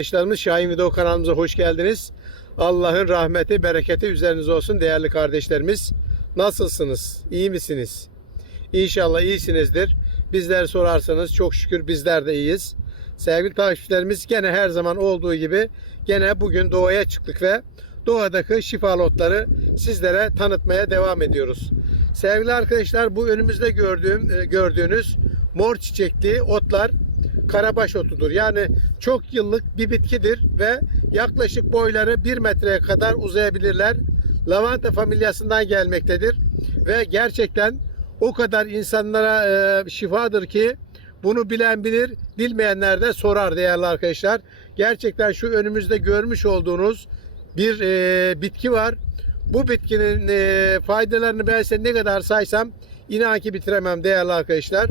Arkadaşlarımız Şahin Video kanalımıza hoş geldiniz. Allah'ın rahmeti, bereketi üzerinize olsun değerli kardeşlerimiz. Nasılsınız? İyi misiniz? İnşallah iyisinizdir. Bizler sorarsanız çok şükür bizler de iyiyiz. Sevgili takipçilerimiz gene her zaman olduğu gibi gene bugün doğaya çıktık ve doğadaki şifalı otları sizlere tanıtmaya devam ediyoruz. Sevgili arkadaşlar bu önümüzde gördüğüm e, gördüğünüz mor çiçekli otlar karabaş otudur. Yani çok yıllık bir bitkidir ve yaklaşık boyları 1 metreye kadar uzayabilirler. Lavanta familyasından gelmektedir ve gerçekten o kadar insanlara e, şifadır ki bunu bilen bilir, bilmeyenler de sorar değerli arkadaşlar. Gerçekten şu önümüzde görmüş olduğunuz bir e, bitki var. Bu bitkinin e, faydalarını ben size ne kadar saysam inan ki bitiremem değerli arkadaşlar.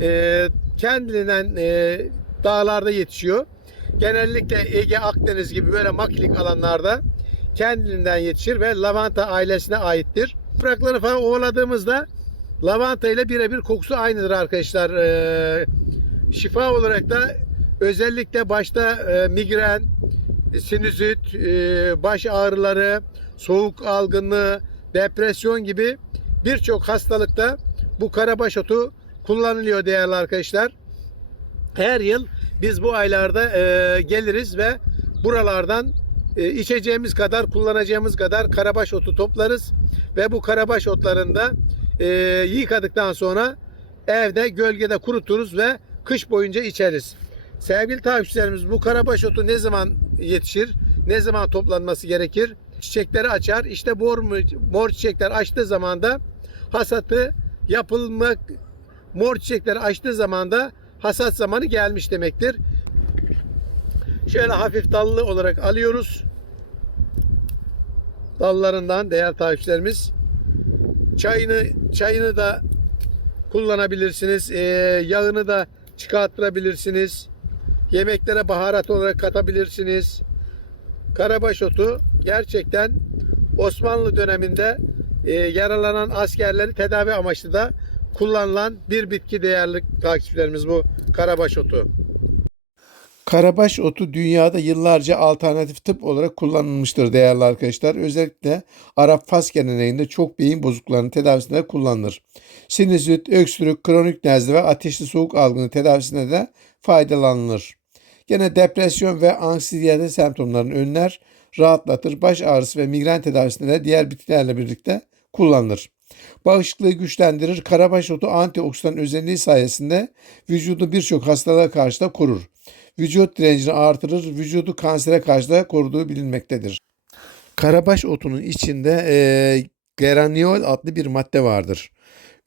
E, kendiliğinden e, dağlarda yetişiyor. Genellikle Ege, Akdeniz gibi böyle maklik alanlarda kendiliğinden yetişir ve lavanta ailesine aittir. Yaprakları falan ovaladığımızda lavanta ile birebir kokusu aynıdır arkadaşlar. E, şifa olarak da özellikle başta e, migren, sinüzit, e, baş ağrıları, soğuk algınlığı, depresyon gibi birçok hastalıkta bu karabaş otu kullanılıyor değerli arkadaşlar. Her yıl biz bu aylarda e, geliriz ve buralardan e, içeceğimiz kadar, kullanacağımız kadar karabaş otu toplarız ve bu karabaş otlarında e, yıkadıktan sonra evde gölgede kuruturuz ve kış boyunca içeriz. Sevgili takipçilerimiz bu karabaş otu ne zaman yetişir? Ne zaman toplanması gerekir? Çiçekleri açar. İşte mor, mor çiçekler açtığı zaman da hasatı yapılmak mor çiçekleri açtığı zaman da hasat zamanı gelmiş demektir. Şöyle hafif dallı olarak alıyoruz. Dallarından değer takipçilerimiz. Çayını çayını da kullanabilirsiniz. Ee, yağını da çıkarttırabilirsiniz. Yemeklere baharat olarak katabilirsiniz. Karabaş otu gerçekten Osmanlı döneminde e, yaralanan askerleri tedavi amaçlı da kullanılan bir bitki değerli takipçilerimiz bu karabaş otu. Karabaş otu dünyada yıllarca alternatif tıp olarak kullanılmıştır değerli arkadaşlar. Özellikle Arap Fas geleneğinde çok beyin bozukluklarının tedavisinde kullanılır. Sinüzit, öksürük, kronik nezle ve ateşli soğuk algını tedavisinde de faydalanılır. Gene depresyon ve anksiyete semptomlarını önler, rahatlatır, baş ağrısı ve migren tedavisinde de diğer bitkilerle birlikte kullanılır. Bağışıklığı güçlendirir. Karabaş otu antioksidan özelliği sayesinde vücudu birçok hastalığa karşı da korur. Vücut direncini artırır. Vücudu kansere karşı da koruduğu bilinmektedir. Karabaş otunun içinde e, geraniol adlı bir madde vardır.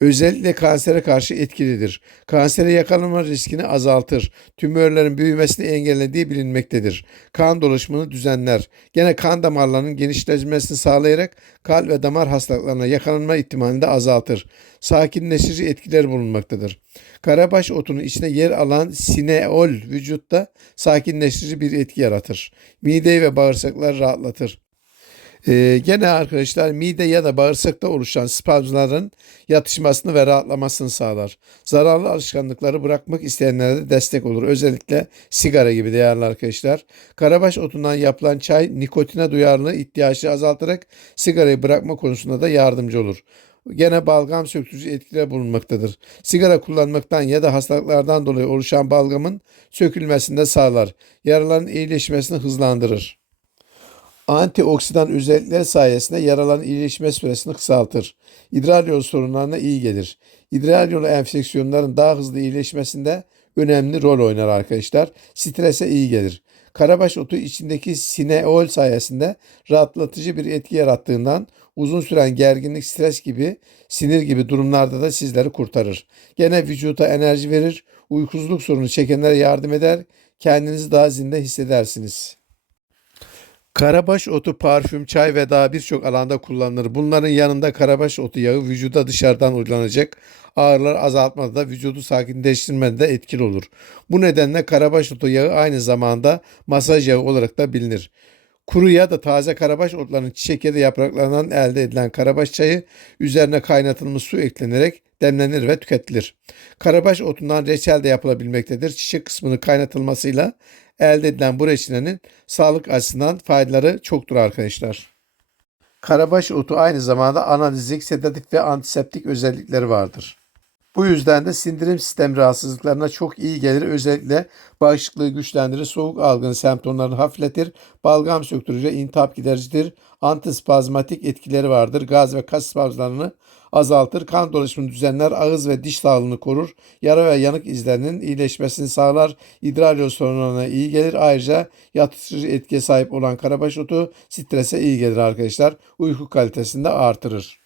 Özellikle kansere karşı etkilidir. Kansere yakalanma riskini azaltır. Tümörlerin büyümesini engellediği bilinmektedir. Kan dolaşımını düzenler. Gene kan damarlarının genişlemesini sağlayarak kalp ve damar hastalıklarına yakalanma ihtimalini de azaltır. Sakinleştirici etkiler bulunmaktadır. Karabaş otunun içine yer alan sineol vücutta sakinleştirici bir etki yaratır. Mideyi ve bağırsakları rahatlatır. Ee, gene arkadaşlar mide ya da bağırsakta oluşan spazmların yatışmasını ve rahatlamasını sağlar. Zararlı alışkanlıkları bırakmak isteyenlere de destek olur. Özellikle sigara gibi değerli arkadaşlar. Karabaş otundan yapılan çay nikotine duyarlılığı ihtiyacı azaltarak sigarayı bırakma konusunda da yardımcı olur. Gene balgam söktürücü etkiler bulunmaktadır. Sigara kullanmaktan ya da hastalıklardan dolayı oluşan balgamın sökülmesinde sağlar. Yaraların iyileşmesini hızlandırır. Antioksidan özellikler sayesinde yaraların iyileşme süresini kısaltır. İdrar yolu sorunlarına iyi gelir. İdrar yolu enfeksiyonların daha hızlı iyileşmesinde önemli rol oynar arkadaşlar. Strese iyi gelir. Karabaş otu içindeki sineol sayesinde rahatlatıcı bir etki yarattığından uzun süren gerginlik, stres gibi, sinir gibi durumlarda da sizleri kurtarır. Gene vücuda enerji verir, uykusuzluk sorunu çekenlere yardım eder, kendinizi daha zinde hissedersiniz. Karabaş otu parfüm, çay ve daha birçok alanda kullanılır. Bunların yanında karabaş otu yağı vücuda dışarıdan uygulanacak ağrıları azaltmada da vücudu sakinleştirmede de etkili olur. Bu nedenle karabaş otu yağı aynı zamanda masaj yağı olarak da bilinir. Kuru ya da taze karabaş otlarının çiçek ya da yapraklarından elde edilen karabaş çayı üzerine kaynatılmış su eklenerek demlenir ve tüketilir. Karabaş otundan reçel de yapılabilmektedir. Çiçek kısmını kaynatılmasıyla elde edilen bu reçinenin sağlık açısından faydaları çoktur arkadaşlar. Karabaş otu aynı zamanda analizik, sedatif ve antiseptik özellikleri vardır. Bu yüzden de sindirim sistem rahatsızlıklarına çok iyi gelir. Özellikle bağışıklığı güçlendirir, soğuk algın semptomlarını hafifletir, balgam söktürücü, intihap gidericidir, antispazmatik etkileri vardır, gaz ve kas spazmlarını azaltır, kan dolaşımını düzenler, ağız ve diş sağlığını korur, yara ve yanık izlerinin iyileşmesini sağlar, idrar yolu sorunlarına iyi gelir. Ayrıca yatıştırıcı etkiye sahip olan karabaş otu strese iyi gelir arkadaşlar. Uyku kalitesini de artırır.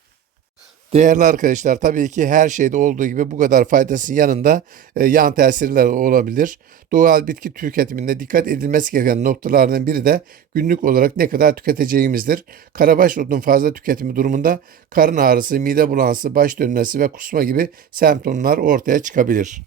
Değerli arkadaşlar tabii ki her şeyde olduğu gibi bu kadar faydasının yanında e, yan tesirler olabilir. Doğal bitki tüketiminde dikkat edilmesi gereken noktalardan biri de günlük olarak ne kadar tüketeceğimizdir. Karabaş otunun fazla tüketimi durumunda karın ağrısı, mide bulantısı, baş dönmesi ve kusma gibi semptomlar ortaya çıkabilir.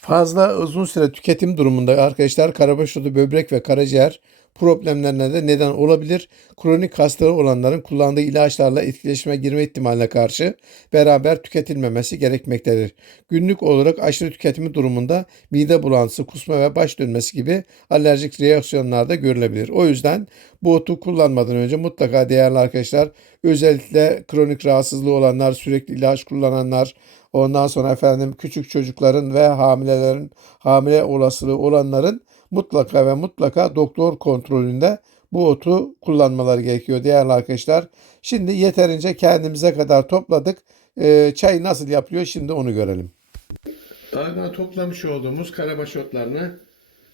Fazla uzun süre tüketim durumunda arkadaşlar karabaş otu böbrek ve karaciğer problemlerine de neden olabilir. Kronik hastalığı olanların kullandığı ilaçlarla etkileşime girme ihtimaline karşı beraber tüketilmemesi gerekmektedir. Günlük olarak aşırı tüketimi durumunda mide bulantısı, kusma ve baş dönmesi gibi alerjik reaksiyonlar da görülebilir. O yüzden bu otu kullanmadan önce mutlaka değerli arkadaşlar özellikle kronik rahatsızlığı olanlar, sürekli ilaç kullananlar, ondan sonra efendim küçük çocukların ve hamilelerin hamile olasılığı olanların mutlaka ve mutlaka doktor kontrolünde bu otu kullanmaları gerekiyor değerli arkadaşlar. Şimdi yeterince kendimize kadar topladık. Ee, çay nasıl yapılıyor şimdi onu görelim. Ardından toplamış olduğumuz karabaş otlarını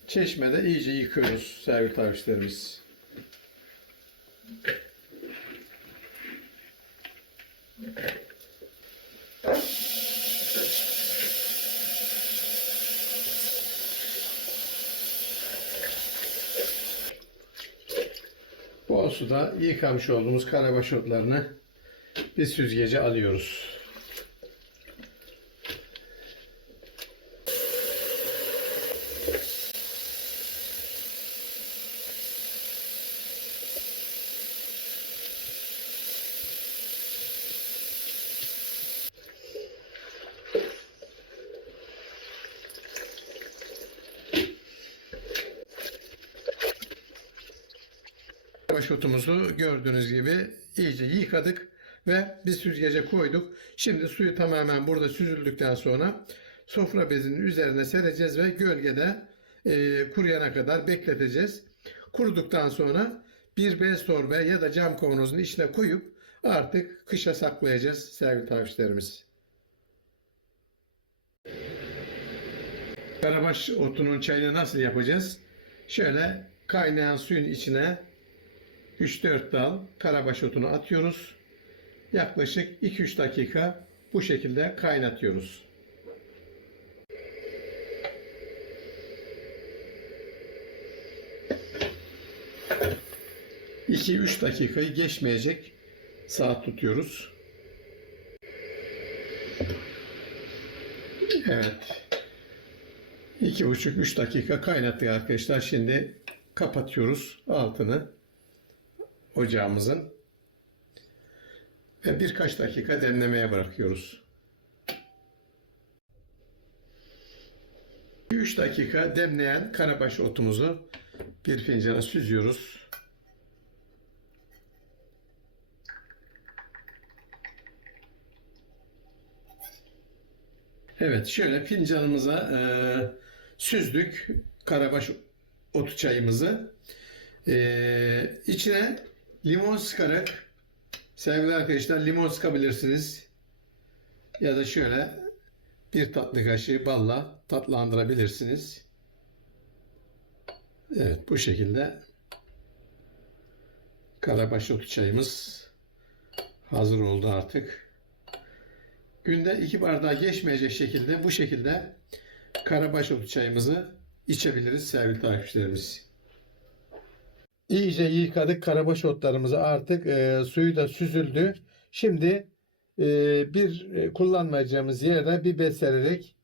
çeşmede iyice yıkıyoruz sevgili takipçilerimiz. Bol suda yıkamış olduğumuz karabaş otlarını bir süzgece alıyoruz. Karabaş otumuzu gördüğünüz gibi iyice yıkadık ve bir süzgece koyduk. Şimdi suyu tamamen burada süzüldükten sonra sofra bezinin üzerine sereceğiz ve gölgede e, kuruyana kadar bekleteceğiz. Kuruduktan sonra bir bez torba ya da cam kavanozun içine koyup artık kışa saklayacağız sevgili takipçilerimiz. Karabaş otunun çayını nasıl yapacağız? Şöyle kaynayan suyun içine 3-4 dal karabaş otunu atıyoruz. Yaklaşık 2-3 dakika bu şekilde kaynatıyoruz. İki üç dakikayı geçmeyecek saat tutuyoruz. Evet. İki buçuk üç dakika kaynattık arkadaşlar. Şimdi kapatıyoruz altını ocağımızın ve birkaç dakika demlemeye bırakıyoruz. 3 dakika demleyen karabaş otumuzu bir fincana süzüyoruz. Evet şöyle fincanımıza e, süzdük karabaş otu çayımızı. E, içine limon sıkarak sevgili arkadaşlar limon sıkabilirsiniz. Ya da şöyle bir tatlı kaşığı balla tatlandırabilirsiniz. Evet bu şekilde karabaş otu çayımız hazır oldu artık. Günde iki bardağı geçmeyecek şekilde bu şekilde karabaş otu çayımızı içebiliriz sevgili takipçilerimiz. İyice yıkadık karabaş otlarımızı artık e, suyu da süzüldü. Şimdi e, bir e, kullanmayacağımız yerde bir sererek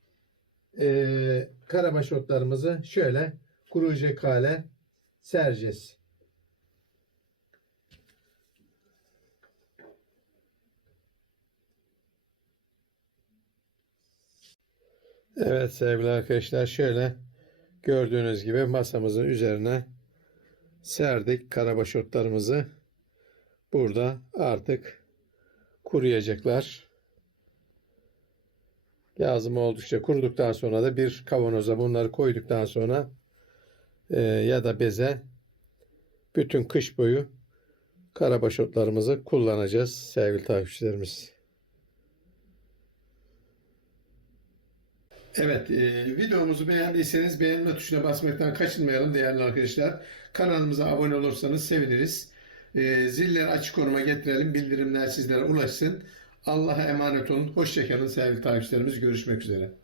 e, karabaş otlarımızı şöyle kuruyacak hale sereceğiz. Evet sevgili arkadaşlar şöyle Gördüğünüz gibi masamızın üzerine serdik karabaşotlarımızı. Burada artık kuruyacaklar. Lazım oldukça kuruduktan sonra da bir kavanoza bunları koyduktan sonra e, ya da beze bütün kış boyu karabaşotlarımızı kullanacağız sevgili takipçilerimiz. Evet, e, videomuzu beğendiyseniz beğenme tuşuna basmaktan kaçınmayalım değerli arkadaşlar. Kanalımıza abone olursanız seviniriz. E, zilleri açık konuma getirelim, bildirimler sizlere ulaşsın. Allah'a emanet olun. Hoşçakalın sevgili takipçilerimiz. Görüşmek üzere.